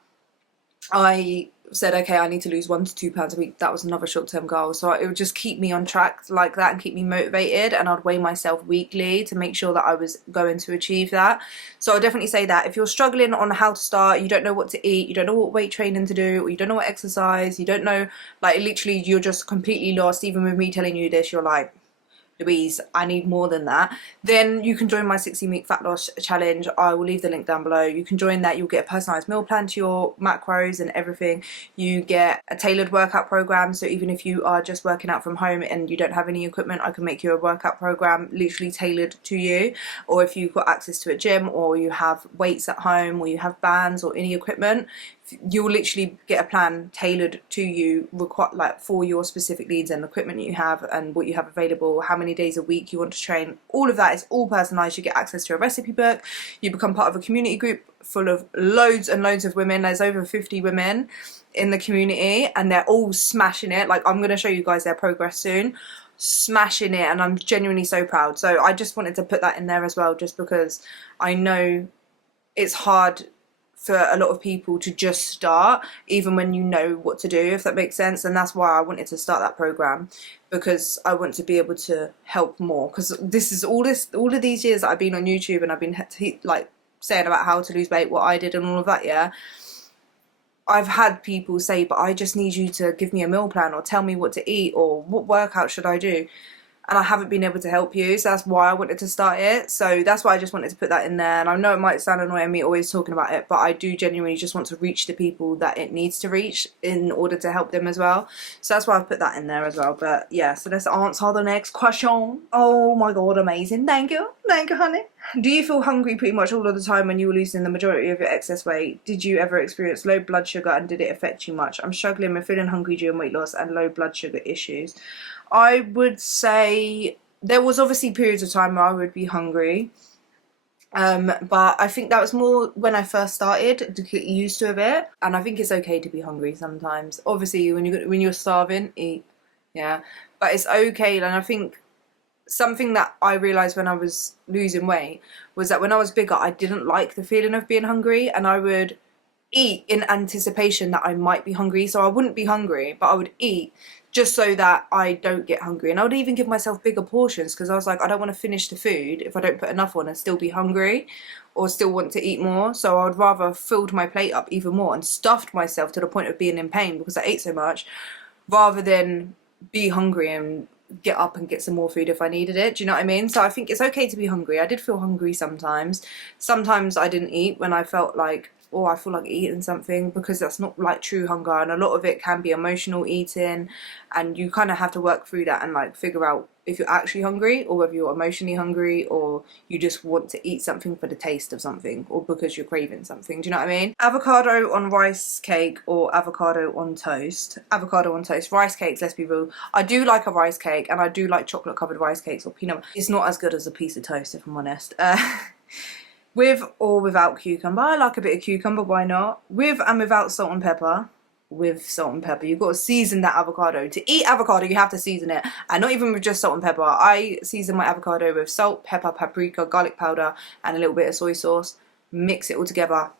I said, okay, I need to lose 1 to 2 pounds a week. That was another short-term goal. So it would just keep me on track like that and keep me motivated, and I'd weigh myself weekly to make sure that I was going to achieve that. So I'll definitely say that if you're struggling on how to start, you don't know what to eat, you don't know what weight training to do, or you don't know what exercise, you don't know, like literally you're just completely lost. Even with me telling you this, you're like, Louise, I need more than that, then you can join my 16-week fat loss challenge. I will leave the link down below. You can join that. You'll get a personalized meal plan to your macros and everything. You get a tailored workout program, so even if you are just working out from home and you don't have any equipment, I can make you a workout program literally tailored to you. Or if you've got access to a gym, or you have weights at home, or you have bands or any equipment, you'll literally get a plan tailored to you, like for your specific needs and equipment you have and what you have available, how many days a week you want to train. All of that is all personalized. You get access to a recipe book. You become part of a community group full of loads and loads of women. There's over 50 women in the community, and they're all smashing it. Like, I'm going to show you guys their progress soon. Smashing it, and I'm genuinely so proud. So I just wanted to put that in there as well, just because I know it's hard for a lot of people to just start, even when you know what to do, if that makes sense. And that's why I wanted to start that program, because I want to be able to help more. Because this is all of these years that I've been on YouTube, and I've been like saying about how to lose weight, what I did and all of that, yeah, I've had people say, but I just need you to give me a meal plan, or tell me what to eat, or what workout should I do, and I haven't been able to help you. So that's why I wanted to start it. So that's why I just wanted to put that in there. And I know it might sound annoying me always talking about it, but I do genuinely just want to reach the people that it needs to reach in order to help them as well. So that's why I've put that in there as well. But yeah, so let's answer the next question. Oh my god, amazing. Thank you, honey. Do you feel hungry pretty much all of the time when you were losing the majority of your excess weight? Did you ever experience low blood sugar, and did it affect you much? I'm struggling with feeling hungry during weight loss and low blood sugar issues. I would say there was obviously periods of time where I would be hungry, but I think that was more when I first started to get used to it. And I think it's okay to be hungry sometimes. Obviously, when you're starving, eat, yeah. But it's okay. And I think something that I realised when I was losing weight was that when I was bigger, I didn't like the feeling of being hungry, and I would eat in anticipation that I might be hungry. So I wouldn't be hungry, but I would eat just so that I don't get hungry. And I would even give myself bigger portions, because I was like, I don't want to finish the food if I don't put enough on and still be hungry or still want to eat more. So I would rather filled my plate up even more and stuffed myself to the point of being in pain because I ate so much, rather than be hungry and get up and get some more food if I needed it. Do you know what I mean? So I think it's okay to be hungry. I did feel hungry sometimes. Sometimes I didn't eat when I felt like, oh, I feel like eating something, because that's not like true hunger. And a lot of it can be emotional eating, and you kind of have to work through that and like figure out if you're actually hungry, or whether you're emotionally hungry, or you just want to eat something for the taste of something, or because you're craving something. Do you know what I mean? Avocado on rice cake or avocado on toast? Avocado on toast. Rice cakes, let's be real. I do like a rice cake, and I do like chocolate covered rice cakes or peanut. It's not as good as a piece of toast, if I'm honest. With or without cucumber. I like a bit of cucumber, why not? With and without salt and pepper. With salt and pepper. You've got to season that avocado. To eat avocado, you have to season it. And not even with just salt and pepper. I season my avocado with salt, pepper, paprika, garlic powder, and a little bit of soy sauce. Mix it all together.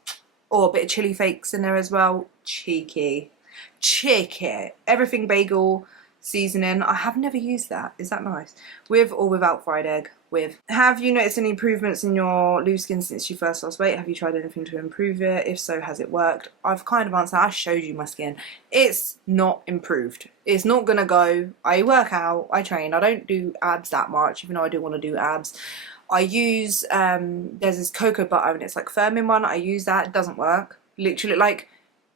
Or a bit of chili flakes in there as well. Cheeky. Cheeky. Everything bagel seasoning. I have never used that. Is that nice? With or without fried egg? With. Have you noticed any improvements in your loose skin since you first lost weight? Have you tried anything to improve it? If so, has it worked? I've kind of answered. I showed you my skin. It's not improved. It's not gonna go. I work out, I train. I don't do abs that much, even though I do want to do abs. I use there's this cocoa butter and it's like firming one. I use that. It doesn't work. Literally, like,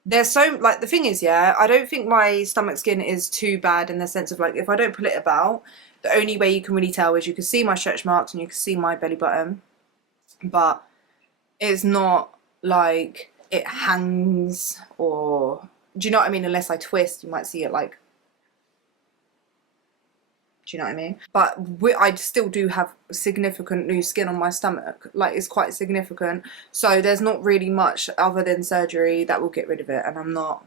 there's so, like, the thing is, yeah, I don't think my stomach skin is too bad in the sense of, like, if I don't pull it about, the only way you can really tell is you can see my stretch marks and you can see my belly button, but it's not like it hangs, or, do you know what I mean? Unless I twist, you might see it, like, do you know what I mean? But I still do have significant loose skin on my stomach. Like, it's quite significant. So there's not really much other than surgery that will get rid of it. And I'm not,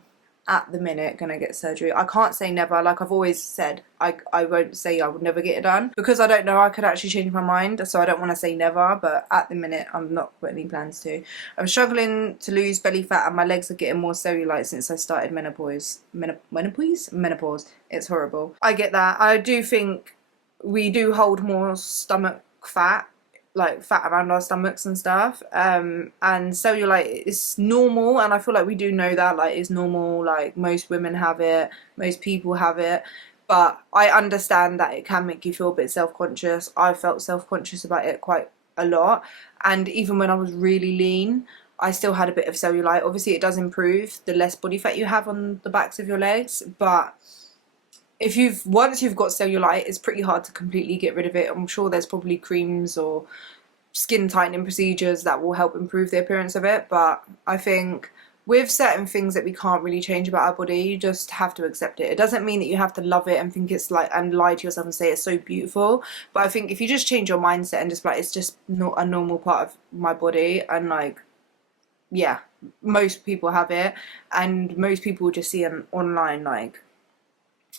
at the minute, going to get surgery. I can't say never. Like I've always said, I won't say I would never get it done. Because I don't know, I could actually change my mind. So I don't want to say never. But at the minute, I'm not putting any plans to. I'm struggling to lose belly fat and my legs are getting more cellulite since I started menopause. Menopause. It's horrible. I get that. I do think we do hold more stomach fat, like fat around our stomachs and stuff, and cellulite is normal, and I feel like we do know that, like, it's normal, like most women have it, most people have it, but I understand that it can make you feel a bit self-conscious. I felt self-conscious about it quite a lot, and even when I was really lean, I still had a bit of cellulite. Obviously it does improve the less body fat you have on the backs of your legs, but once you've got cellulite, it's pretty hard to completely get rid of it. I'm sure there's probably creams or skin tightening procedures that will help improve the appearance of it, but I think with certain things that we can't really change about our body, you just have to accept it. It doesn't mean that you have to love it and think it's like, and lie to yourself and say it's so beautiful, but I think if you just change your mindset and just like, it's just not a normal part of my body, and like, yeah, most people have it, and most people just see online, like,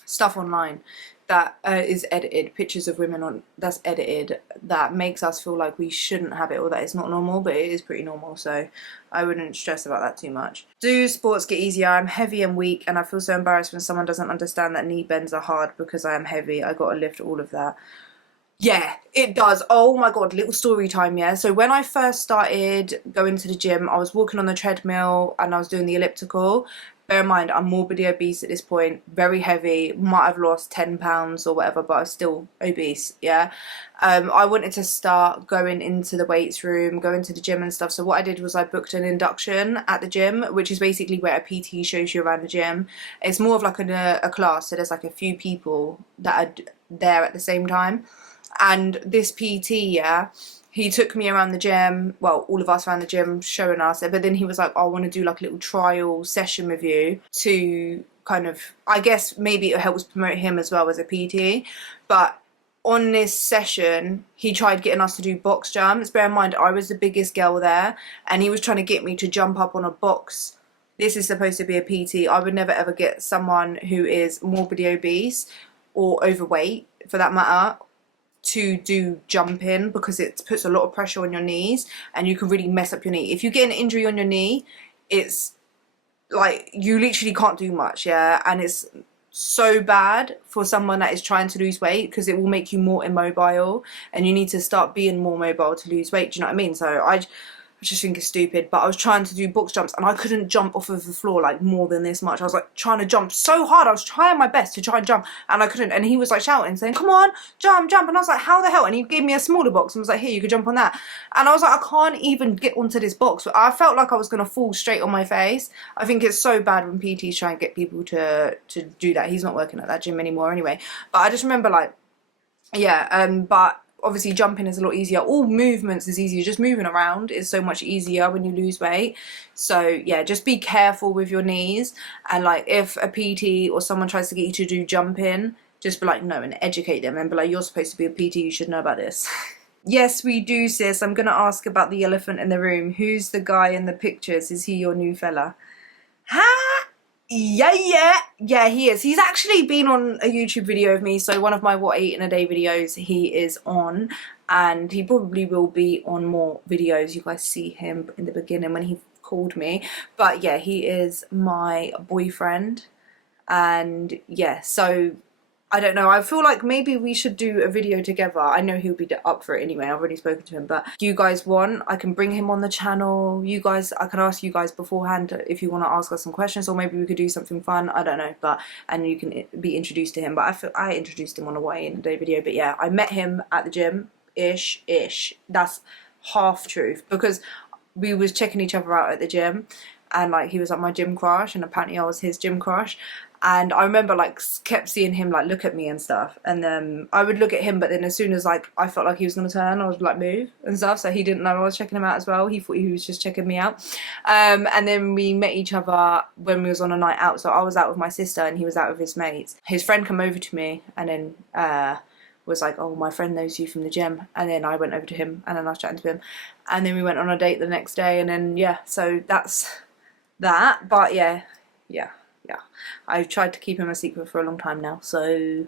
stuff online that is edited, pictures of women on that's edited, that makes us feel like we shouldn't have it or that it's not normal, but it is pretty normal, so I wouldn't stress about that too much. Do sports get easier? I'm heavy and weak and I feel so embarrassed when someone doesn't understand that knee bends are hard because I am heavy. I gotta lift all of that. Yeah, it does. Oh my god, little story time, yeah? So when I first started going to the gym, I was walking on the treadmill and I was doing the elliptical. Bear in mind, I'm morbidly obese at this point, very heavy, might have lost 10 pounds or whatever, but I'm still obese, yeah? I wanted to start going into the weights room, going to the gym and stuff, so what I did was I booked an induction at the gym, which is basically where a PT shows you around the gym. It's more of like a class, so there's like a few people that are there at the same time. And this PT, yeah, he took me around the gym, well, all of us around the gym, showing us it, but then he was like, oh, I want to do like a little trial session with you to kind of, I guess maybe it helps promote him as well as a PT, but on this session, he tried getting us to do box jumps. Bear in mind, I was the biggest girl there, and he was trying to get me to jump up on a box. This is supposed to be a PT. I would never ever get someone who is morbidly obese or overweight, for that matter, to do jumping, because it puts a lot of pressure on your knees and you can really mess up your knee. If you get an injury on your knee, it's like you literally can't do much, yeah, and it's so bad for someone that is trying to lose weight because it will make you more immobile, and you need to start being more mobile to lose weight. Do you know what I mean? So I just think it's stupid, but I was trying to do box jumps and I couldn't jump off of the floor like more than this much. I was like trying to jump so hard, I was trying my best to try and jump and I couldn't, and he was like shouting saying, come on, jump, jump, and I was like, how the hell? And he gave me a smaller box and was like, here, you could jump on that, and I was like, I can't even get onto this box. I felt like I was gonna fall straight on my face. I think it's so bad when PTs try and get people to do that. He's not working at that gym anymore anyway, but I just remember like, yeah, but obviously jumping is a lot easier. All movements is easier. Just moving around is so much easier when you lose weight. So yeah, just be careful with your knees, and like if a PT or someone tries to get you to do jumping, just be like no and educate them and be like, you're supposed to be a PT, you should know about this. Yes, we do, sis. I'm gonna ask about the elephant in the room. Who's the guy in the pictures? Is he your new fella? Ha! Yeah, he is. He's actually been on a YouTube video of me, so one of my what I eat in a day videos he is on, and he probably will be on more videos. You guys see him in the beginning when he called me, but yeah, he is my boyfriend, and yeah, so I don't know. I feel like maybe we should do a video together. I know he'll be up for it anyway. I've already spoken to him. But you guys want, I can bring him on the channel. You guys, I can ask you guys beforehand if you want to ask us some questions, or maybe we could do something fun. I don't know. But and you can be introduced to him. But I introduced him on a way in the day video. But yeah, I met him at the gym. Ish. That's half truth, because we was checking each other out at the gym, and like he was like my gym crush, and apparently I was his gym crush. And I remember like kept seeing him like look at me and stuff, and then I would look at him, but then as soon as like I felt like he was gonna turn, I would like move and stuff, so he didn't know I was checking him out as well. He thought he was just checking me out. And then we met each other when we was on a night out, so I was out with my sister and he was out with his mates. His friend came over to me and then was like, oh, my friend knows you from the gym. And then I went over to him and then I was chatting to him, and then we went on a date the next day, and then yeah, so that's that. But yeah, I've tried to keep him a secret for a long time now, so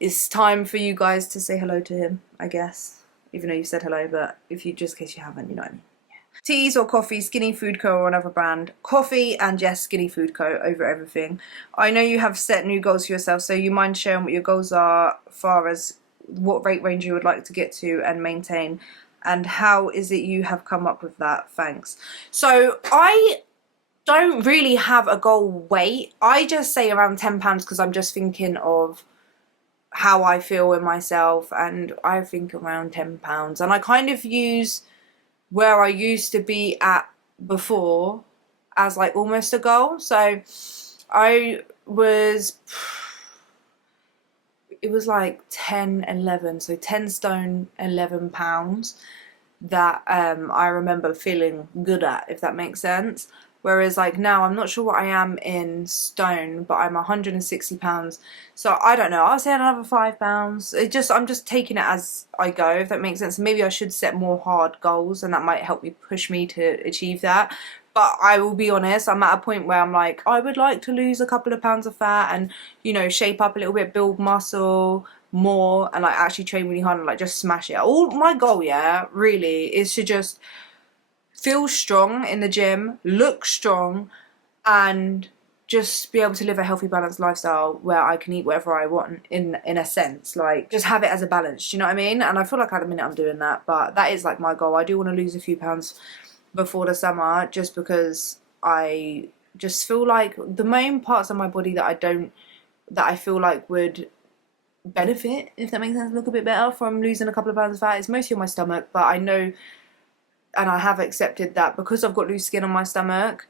it's time for you guys to say hello to him, I guess, even though you said hello, but if you, just in case you haven't, you know what I mean. Teas or coffee, Skinny Food Co. or another brand? Coffee, and yes, Skinny Food Co. over everything. I know you have set new goals for yourself, so you mind sharing what your goals are, far as what weight range you would like to get to and maintain, and how is it you have come up with that? Thanks. So I don't really have a goal weight. I just say around 10 pounds because I'm just thinking of how I feel in myself, and I think around 10 pounds, and I kind of use where I used to be at before as like almost a goal. So it was like 10, 11, so 10 stone, 11 pounds that I remember feeling good at, if that makes sense. Whereas like now I'm not sure what I am in stone, but I'm 160 pounds. So I don't know, I'll say another 5 pounds. I'm just taking it as I go, if that makes sense. Maybe I should set more hard goals, and that might help me push me to achieve that. But I will be honest, I'm at a point where I'm like, I would like to lose a couple of pounds of fat and, you know, shape up a little bit, build muscle more, and like actually train really hard and like just smash it. All my goal, yeah, really, is to just feel strong in the gym, look strong, and just be able to live a healthy, balanced lifestyle where I can eat whatever I want in a sense. Like, just have it as a balance, do you know what I mean? And I feel like at the minute I'm doing that, but that is like my goal. I do want to lose a few pounds before the summer, just because I just feel like the main parts of my body that I feel like would benefit, if that makes sense, look a bit better from losing a couple of pounds of fat is mostly on my stomach. But I know, and I have accepted that because I've got loose skin on my stomach,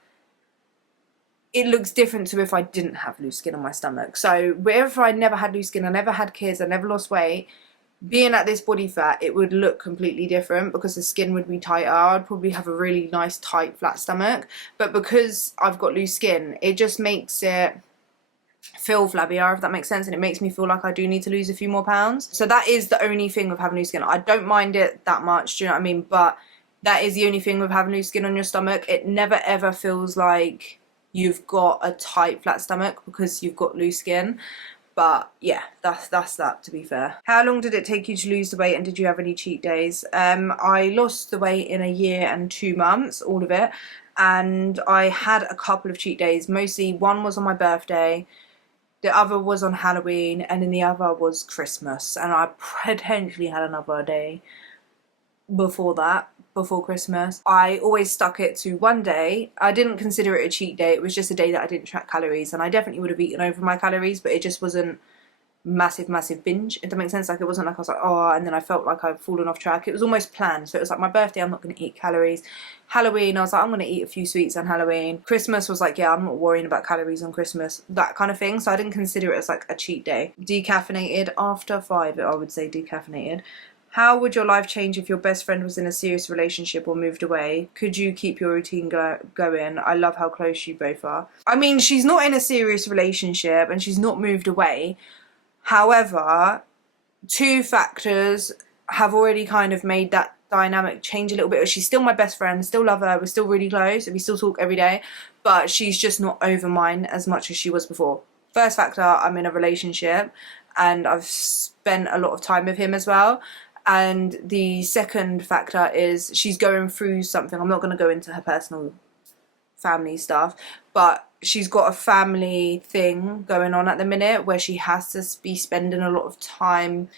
it looks different to if I didn't have loose skin on my stomach. So wherever I never had loose skin, I never had kids, I never lost weight, being at this body fat, it would look completely different because the skin would be tighter. I'd probably have a really nice tight flat stomach, but because I've got loose skin, it just makes it feel flabbier, if that makes sense, and it makes me feel like I do need to lose a few more pounds. So that is the only thing with having loose skin. I don't mind it that much, do you know what I mean? But that is the only thing with having loose skin on your stomach. It never ever feels like you've got a tight flat stomach because you've got loose skin. But yeah, that's that, to be fair. How long did it take you to lose the weight, and did you have any cheat days? I lost the weight in a year and 2 months, all of it, and I had a couple of cheat days. Mostly one was on my birthday, the other was on Halloween, and then the other was Christmas, and I potentially had another day before that, before Christmas. I always stuck it to one day. I didn't consider it a cheat day. It was just a day that I didn't track calories, and I definitely would have eaten over my calories, but it just wasn't massive binge, if that makes sense. Like, it wasn't like I was like, oh, and then I felt like I'd fallen off track. It was almost planned. So it was like my birthday, I'm not going to eat calories. Halloween, I was like, I'm going to eat a few sweets on Halloween. Christmas was like, yeah, I'm not worrying about calories on Christmas, that kind of thing. So I didn't consider it as like a cheat day. Decaffeinated after 5, I would say decaffeinated. How would your life change if your best friend was in a serious relationship or moved away? Could you keep your routine going? I love how close you both are. I mean, she's not in a serious relationship and she's not moved away. However, 2 factors have already kind of made that dynamic change a little bit. She's still my best friend, still love her, we're still really close, we still talk every day, but she's just not over mine as much as she was before. First factor, I'm in a relationship and I've spent a lot of time with him as well. And the second factor is she's going through something. I'm not going to go into her personal family stuff, but she's got a family thing going on at the minute where she has to be spending a lot of time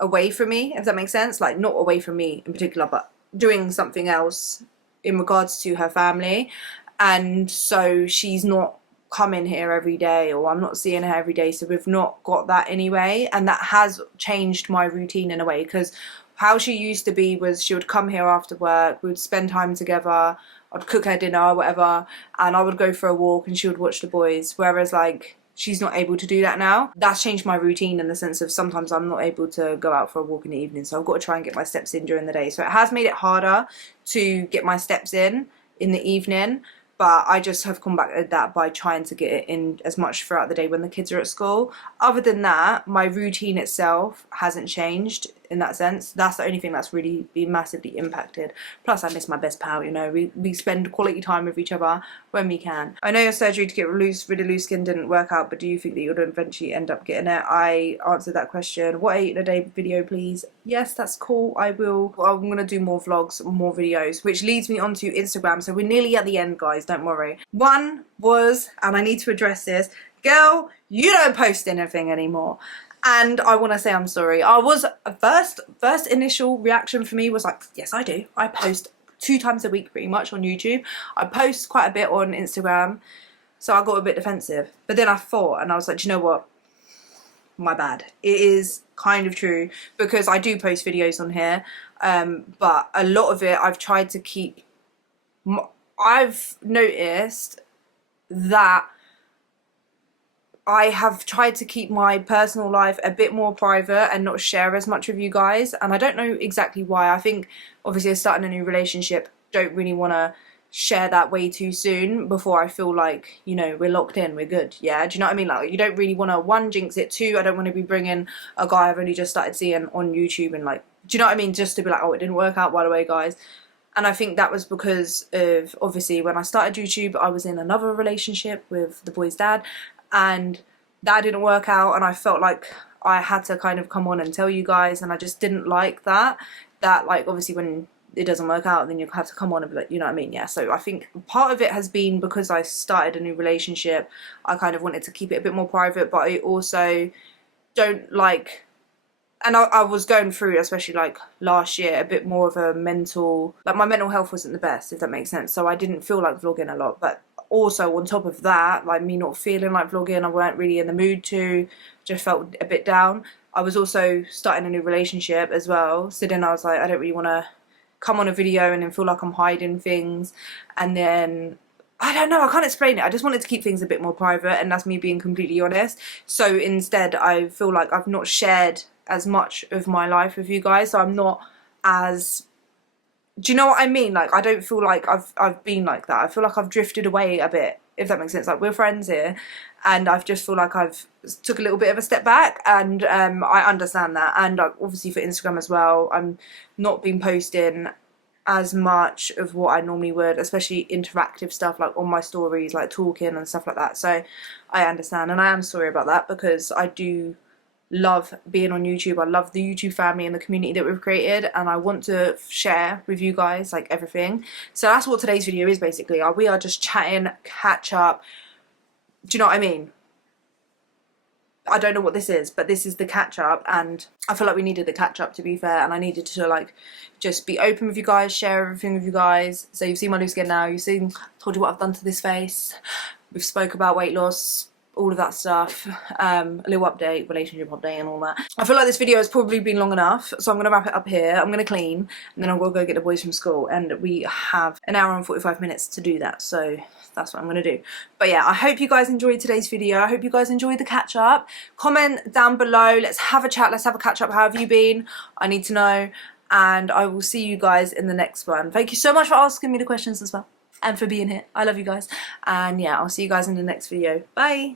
away from me, if that makes sense. Like, not away from me in particular, but doing something else in regards to her family. And so she's not coming here every day, or I'm not seeing her every day, so we've not got that anyway, and that has changed my routine in a way, because how she used to be was she would come here after work, we would spend time together, I'd cook her dinner or whatever, and I would go for a walk and she would watch the boys, whereas like she's not able to do that now. That's changed my routine in the sense of sometimes I'm not able to go out for a walk in the evening, so I've got to try and get my steps in during the day. So it has made it harder to get my steps in the evening, but I just have combated that by trying to get it in as much throughout the day when the kids are at school. Other than that, my routine itself hasn't changed in that sense. That's the only thing that's really been massively impacted. Plus, I miss my best pal, you know. We spend quality time with each other when we can. I know your surgery to get rid of loose skin didn't work out, but do you think that you'll eventually end up getting it? I answered that question. What I eat in a day video, please? Yes, that's cool. I will. I'm going to do more vlogs, more videos, which leads me onto Instagram. So we're nearly at the end, guys. Don't worry. One was, and I need to address this, girl, you don't post anything anymore. And I want to say I'm sorry. I was first initial reaction for me was like, yes, I do. I post 2 times a week pretty much on YouTube. I post quite a bit on Instagram, so I got a bit defensive. But then I thought, and I was like, do you know what? My bad. It is kind of true, because I do post videos on here, but a lot of it I've tried to keep. I've noticed that I have tried to keep my personal life a bit more private and not share as much with you guys, and I don't know exactly why. I think obviously starting a new relationship, don't really want to share that way too soon before I feel like, you know, we're locked in, we're good. Yeah, do you know what I mean? Like, you don't really want to, one, jinx it, two, I don't want to be bringing a guy I've only just started seeing on YouTube and like, do you know what I mean, just to be like, oh, it didn't work out, by the way, guys. And I think that was because of, obviously, when I started YouTube, I was in another relationship with the boy's dad, and that didn't work out, and I felt like I had to kind of come on and tell you guys, and I just didn't like that. That, like, obviously when it doesn't work out, then you have to come on and be like, you know what I mean? Yeah, so I think part of it has been because I started a new relationship, I kind of wanted to keep it a bit more private, but I also don't like, and I was going through, especially like last year, a bit more of a mental, like my mental health wasn't the best, if that makes sense, so I didn't feel like vlogging a lot. But also on top of that, like me not feeling like vlogging, I weren't really in the mood to, just felt a bit down. I was also starting a new relationship as well, so then I was like, I don't really want to come on a video and then feel like I'm hiding things, and then I don't know, I can't explain it. I just wanted to keep things a bit more private, and that's me being completely honest. So instead, I feel like I've not shared as much of my life with you guys, so I'm not as, do you know what I mean? Like, I don't feel like I've been like that. I feel like I've drifted away a bit, if that makes sense. Like, we're friends here, and I just feel like I've took a little bit of a step back, and I understand that. And obviously for Instagram as well, I'm not been posting as much of what I normally would, especially interactive stuff like on my stories, like talking and stuff like that. So I understand, and I am sorry about that, because I do love being on YouTube. I love the YouTube family and the community that we've created, and I want to share with you guys like everything. So that's what today's video is basically. We are just chatting, catch up. Do you know what I mean? I don't know what this is, but this is the catch up, and I feel like we needed the catch up, to be fair, and I needed to like just be open with you guys, share everything with you guys. So you've seen my loose skin now, you've seen, told you what I've done to this face, we've spoke about weight loss, all of that stuff, a little update, relationship update and all that. I feel like this video has probably been long enough, so I'm going to wrap it up here. I'm going to clean, and then I will go get the boys from school, and we have an hour and 45 minutes to do that, so that's what I'm going to do. But yeah, I hope you guys enjoyed today's video. I hope you guys enjoyed the catch up. Comment down below, let's have a chat, let's have a catch up. How have you been? I need to know, and I will see you guys in the next one. Thank you so much for asking me the questions as well, and for being here. I love you guys, and yeah, I'll see you guys in the next video. Bye.